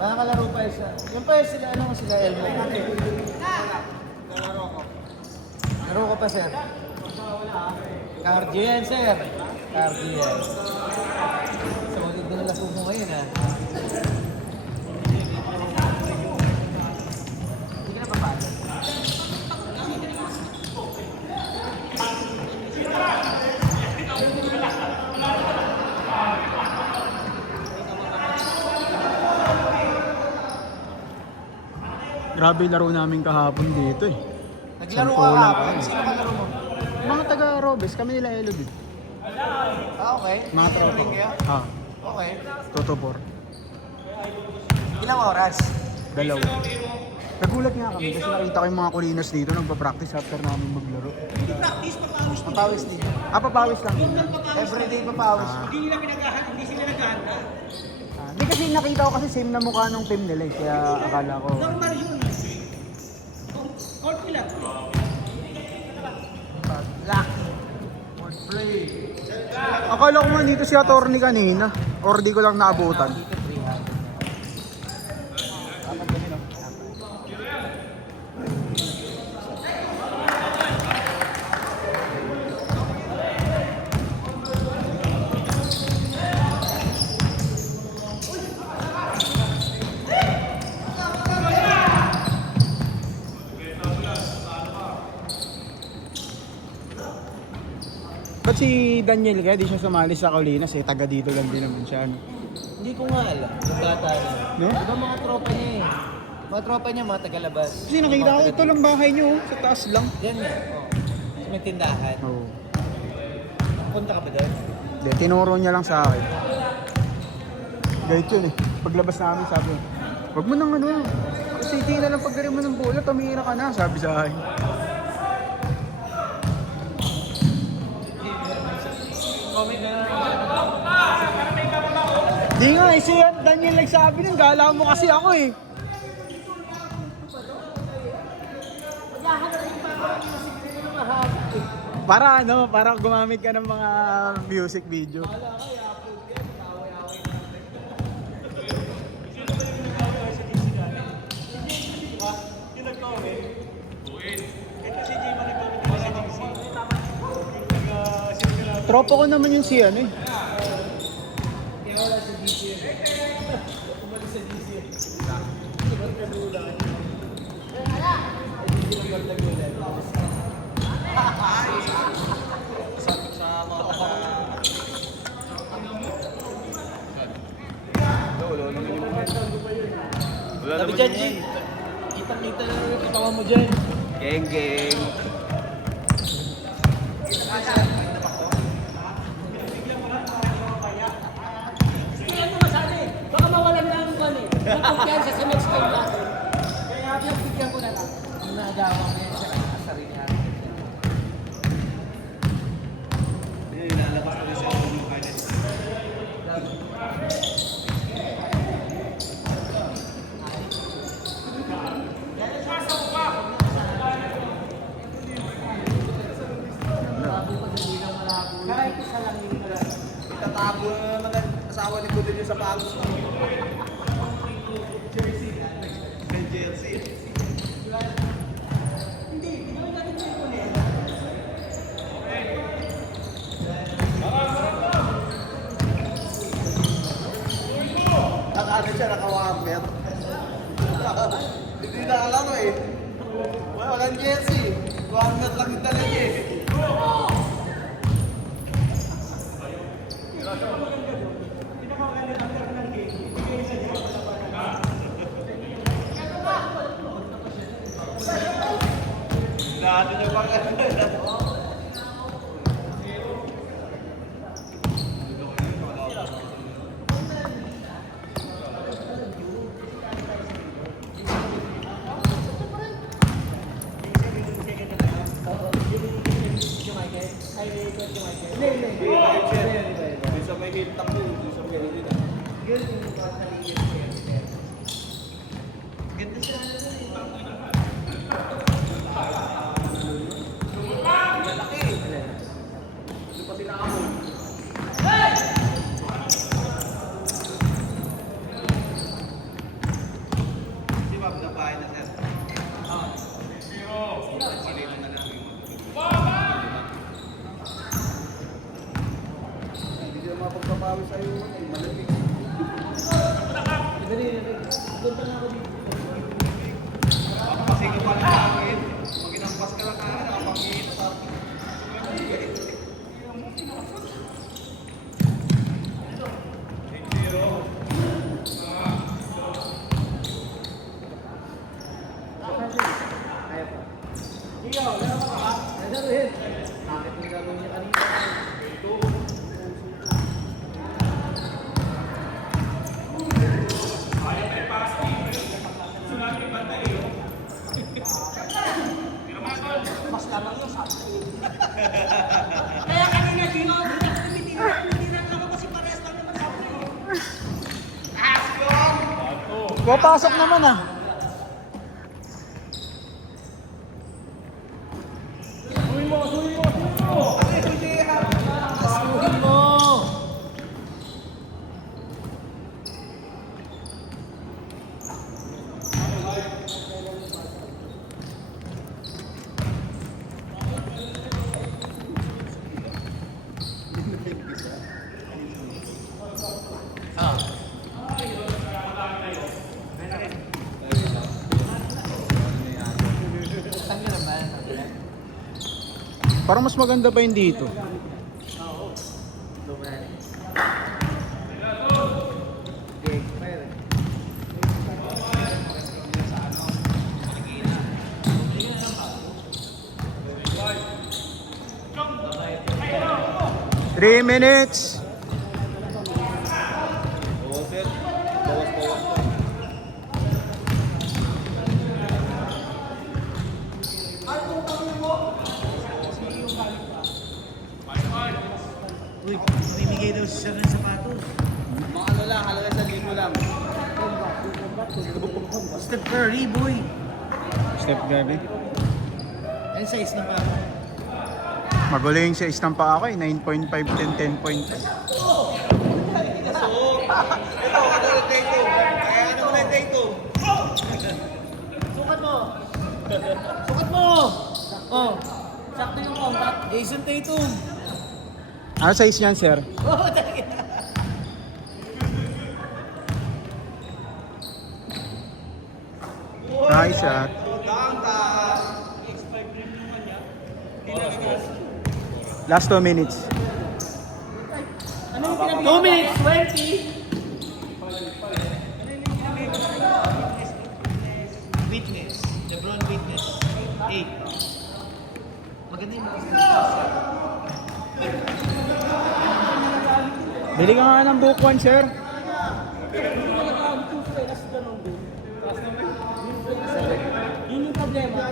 Nakakalaro pa isa. Yung pa sila, ano sila, Elmo. Laro ko pa, sir. Cardian, sir. Cardian. Solid na nila po mo ngayon, ha? Hindi ka na papalo. Grabe yung laro namin kahapon dito eh. Naglaro Sampo ka lang ka. kami. Sino ka laro mo? Yung mga taga Robes, kami nila Elo din. Okay. Mga tropa Ring ko. kayo? Ah, Okay. Totopor. Ilang oras? Dalawa. Nagulat nga kami kasi nakita ko yung mga kulinas dito nagpa-practice after namin maglaro. Hindi practice, papawis din. Papawis dito. Ah, papawis lang din. Everyday papawis. Hindi nila pinaghahan, hindi sila naghahanda. Hindi kasi nakita ko kasi same na mukha nung team nila eh, kaya akala ko. Normal yun. Court nila. Lucky. Wordplay. Akala ko nga dito si attorney kanina. Or di ko lang naabutan. Dito 300. Apat kami, no? Ba't si Daniel kaya di siya sumali sa Colinas eh, taga dito lang din naman siya. No? Hindi ko nga alam. Yung bata na. No? Diba mga tropa niya eh. Mga tropa niya, mga tagalabas. Kasi nakita ko, ito lang bahay niyo, sa taas lang. Yan nga. Oh. Sa may tindahan. Oo. Punta ka ba doon? Hindi, tinuro niya lang sa akin. Gayet yun eh. Paglabas namin sabi, wag mo nang ano, kasi hindi na lang pagdari mo ng bola, tumira ka na, sabi sa akin. Di nga eh, si Daniel nagsabi nun, gala mo kasi ako eh. Para ano, para gumamit ka ng mga music video. Tropa ko naman yung si ano eh. Sabi dyan, G. Kita-kita na yung katawan mo dyan. Geng, geng. Ano masabi? Baka mawalan na ang kwan eh. Ang kumpiyansa sa next game natin. Kaya bigyan ko na lang. Ang nagawa mo yan sa sarili natin. Kahit isa lang yung Tatago na naman asawa ni Kudo niya sa palos. Jersey. Nakano siya, naka-warmer. Hindi na alam eh. Walang jersey. Warmer lang yung dala niya eh. Naano niya pa sa may hilltop yun, sa may hilltop. Ganda siya. Lalaki. Ito pa sila ako. Punta na ako dito. Kasi ka pa lang namin. Pag inampas ka lang namin, nakapangihita sa akin. Kaya kanina, sino ako na tumitinira lang ako kasi parehas lang naman ako eh. Papasok naman ah. Suhin mo! Parang mas maganda pa yung dito. Three minutes. Uy, bibigay daw siya ng sapatos. Mga ano lang, halaga sa libo lang. Steph Curry, boy. Step Gabi. Yan size na pa. Magulo yung sa istampa ako eh. 9.5, 10, 10.5. Ito, ano na take two? Kaya ano na take two? Sukat mo! Sukat mo! Oh, sakto yung contact. Jason Tatum. Ano size niyan, sir? Oh, talaga. Nice shot. Last 2 minutes. Ano yung pinag- 2 minutes, 20. Witness. LeBron Witness. 8. Maganda yung Bili ka nga ng book 1, sir. Yun yung problema.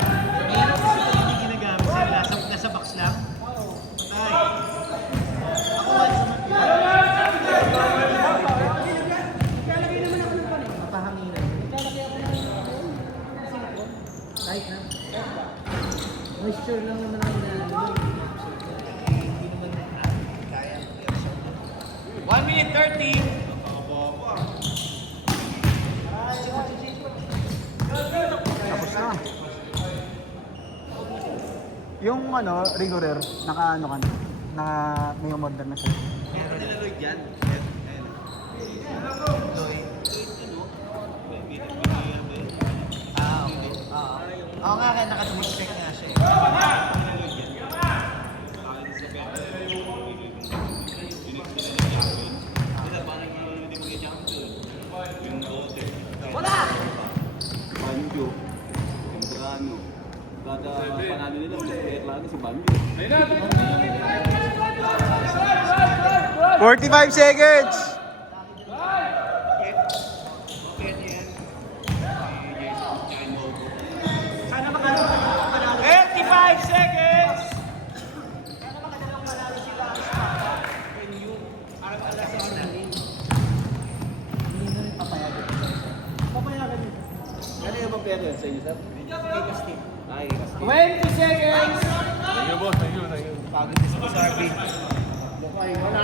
Hindi ginagamit sila. Nasa box lang? Ay. Nagkalagay naman ako ng pan eh. Mapahanginan. Nagkalagay ako ng kahit na. Moisture lang naman ang inaano. Hindi naman kaya. 1 minute 30. Tapos na. Yung ano, rigorer, naka ano ka na? Naka may umorder na siya. Meron nila Lloyd yan. Ah, okay. Oo nga, kaya naka-check nga siya eh. Wala! Banjo. Temprano. Kada panalo nila, player lagi si Banjo. 45 seconds! Sana makadalawang panalo. 55 seconds! Sana makadalawang panalo sila. When you are alas sa sinalin. Hindi na rin papayagan. Papayagan yun. Ano yung bang player sa inyo, sir? Kay Castin. Ay, 20 seconds! Thank you, boss. Thank you. Pagod na sa Sarbi. Mukha yun. Wala.